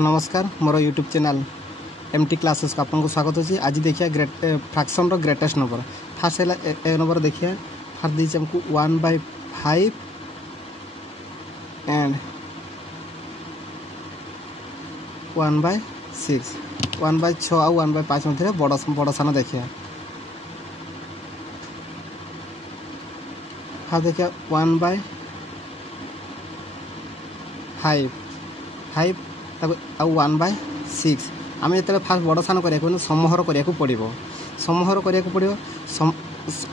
नमस्कार मोर YouTube channel MT classes को आपको स्वागत होची। आज देखिए फ्रैक्शन रो ग्रेटेस्ट नंबर फास्ट है एक नंबर देखिए फास्ट दी हमको 1/5 एंड 1/6 1/6 और 1/5 मध्य बड़ सान देखिए फास्ट देखिए 1/5 ଆଉ 1/6 आम जो फास्ट बड़ सान करा समूहर करा पड़ो समूहर करा पड़ो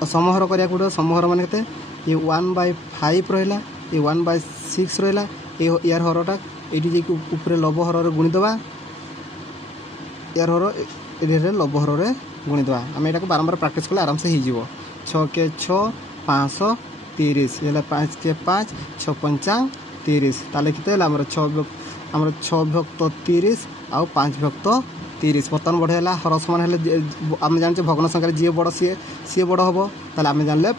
समूहर करा पड़ो समूहर मान के ये 1/5 रहा ये 1/6 रहा यार हरटा ये ऊपर लब हर गुणीदे यार हर ये लब हर गुणीदे आम यहाँ बारंबार प्राक्ट कले आराम से हो 6 के 6 530 ये 5 के 5 6 5 30 ताले कितने आमर 6/30 आउ 5/30 बर्तमान बढ़ेगा हर समान आम जाने भग्न संख्या जी बड़ सी बड़ हम ताले आम जानले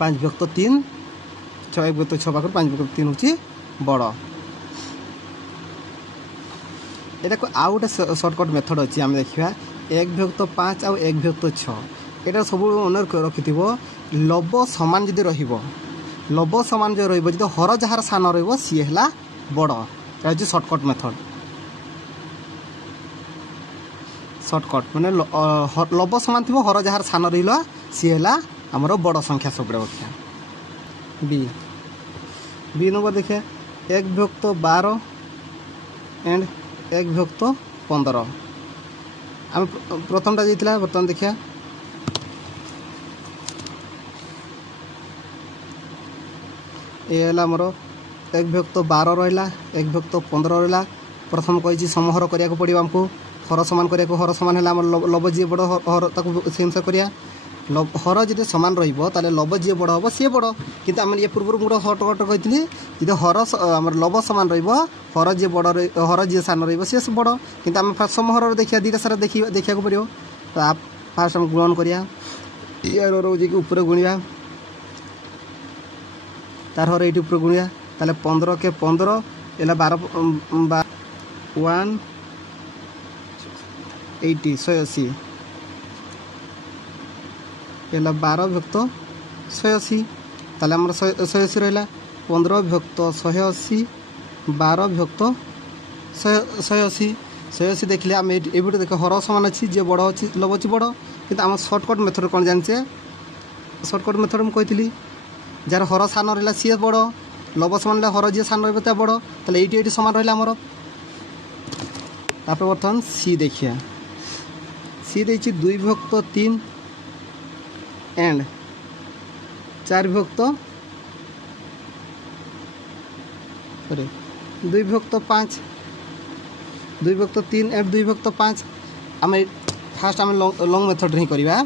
5/3 1/6 पाखर 5/3 हूँ बड़। यहाँ आउ गोटे सर्टकट मेथड अच्छी आम देखा 1/5 आउ 1/6 यहाँ सब मन रखि लब सामान जदि लब सामान जो रही हर जार सान सी है बड़ ये सर्टकट मेथड सर्टकट मैंने लब सामान थी हर जार सान रहा सी है आमर बड़ संख्या सब रखा। बी नंबर देखिए 1/12 एंड 1/15 आम प्रथमटा जाइए बर्तमान देखिए ये आमर 1/12 रहा 1/15 रहा प्रथम कही समूहर करा पड़ो आमको हर समान करा हर समान है लब जी बड़ हर से हिंसा करा हर जी सामान रे लब जी बड़ हम सी बड़ कि आम ये पूर्व गोटे हट कही जी हर आम लब सामान रर जी बड़ हर जी सान सी बड़ कि आम फास्ट समूहर देखा दुटा सारा देखा पड़ो फास्ट आम गुणन करा ऊपर गुणा तार हर ये ऊपर गुणिया ताले 15 के 15 एला 180 एला 12/180 ताले हमर 180 रहला 15/180 12/180 देखले आम एबुटे देख हर समान अच्छी जे बड़ अच्छी लब अच्छी बड़ कि आम सर्टकट मेथड कौन जाने सर्टकट मेथड मुझे कही जार हर सान रहा सी बड़ लब सामान हर जी सान रहा बड़ ताले ये सामान रहा आमर बर्तमान सी देखिए सी देखिए 2/3 एंड 4/2/5 2/3 एंड 2/5 आम फास्ट आम लॉन्ग मेथड ही करवा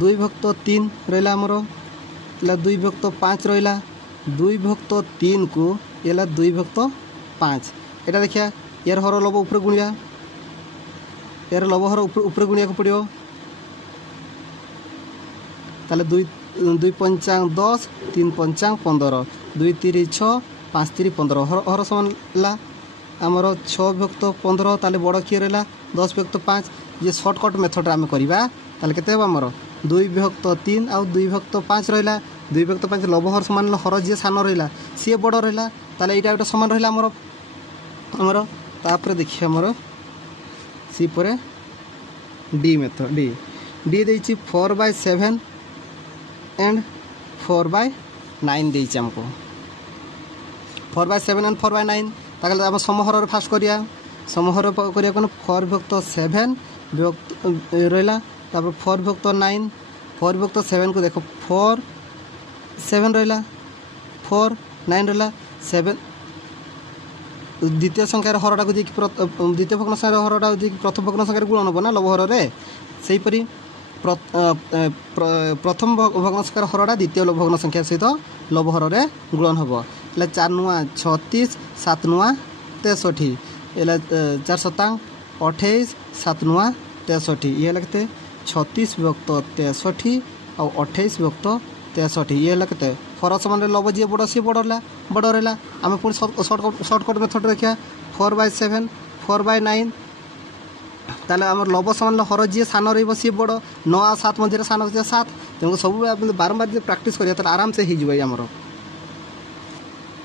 2/3 रहा आमर 2/5 रहा 2/3 को ये 2/5 यहाँ देखिए यार हर लब ऊपर गुणिया यार लब हर ऊपर गुणिया पड़ो ताले 2 पंचांग 10 3 पंचांग 15 2 3 6 5 3 15 हर समान है आमर 6/15 ताले बड़ किए रहा 10/5 ये सर्टकट मेथड आम करवा ताले केते आमर 2/3 आउ 2/5 रहा 2/5 लब हर समान हर जी सान रहा सी बड़ रहा ताले यहाँ गोटे सामान रहा आमर आमर तापर देखिए आमर सी पर डी मेथड डी देछि 4/7 एंड 4/9 देछि हमको 4/7 एंड 4/9 ताकि आम समूहर फास्ट करिया समूहर करिया कोन 4/7 रहा तापर 4/9 4/7 को देखो 4/7 रहा 4/9 रहा 7 द्वितीय संख्यार हरटा को द्वितीय भग्न संख्यार हरटा प्रथम भग्न संख्यार गुणन हम ना लब हर सेहीपरि प्रथम भग्न संख्यार हरटा द्वितीय भग्न संख्या सहित लब हर गुणन हम 4 नुआ 36 7 नुआ 63 4 7 28 7 नुआ 63 ये लगते 36/63 और 28/63 ये के हर समान लव जी बड़ सी बड़ रहा आम पुणी सर्टकट मेथड रखा 4/7 4/9 ताले आम लव समान हर जी सान री बड़ 9 और 7 मध्य सान 7 तेणु सब बारंबार प्राक्ट कर आराम से होमर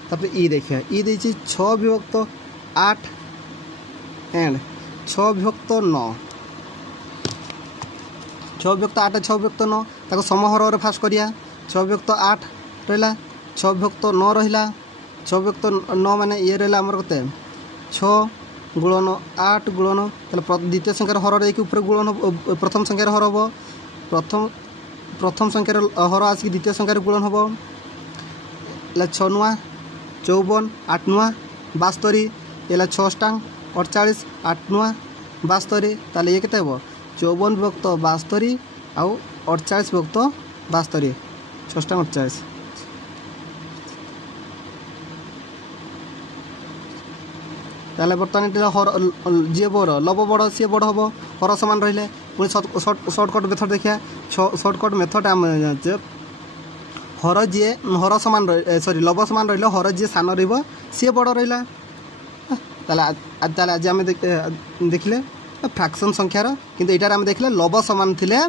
तापर ई देखिए ई देछि 6 विभक्त 8 एंड 6 विभक्त 9 6 विभक्त 8 6 विभक्त 9 ताको समहर फास्ट करिया 6 विभक्त 8 रहा 6 विभक्त 9 रहा 6 विभक्त 9 माने ये रहा आमर कते 6 गुणन 8 गुणन ताले द्वितीय संख्यार हर देखिए ऊपर गुणन प्रथम संख्यार हर हम प्रथम संख्यार हर आसिक द्वितीय संख्यार गुणन हम 6 नुआ 54 8 नुआ 72 ये 6 टांग 48 8 नुआ 72 ताले ये केते हो 54 विभक्त 72 आउ 48 विभक्त 72 6 टांग 48 ताले बर्तमान हर जी बड़ लव बड़ सी बड़ हम हर सामान रही पुणी सर्टकट मेथड देखिए सर्टकट मेथड आम जाने हर जी हर सामान सॉरी लव सामान रही हर जी सान सी बड़ रहा आज आम देखिले फ्रैक्शन संख्यार किंतु एटार आम देखिले लव सामान थिले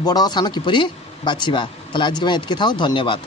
बड़ सान किपरि बाछिबा ताले आज एतके थाओ धन्यवाद।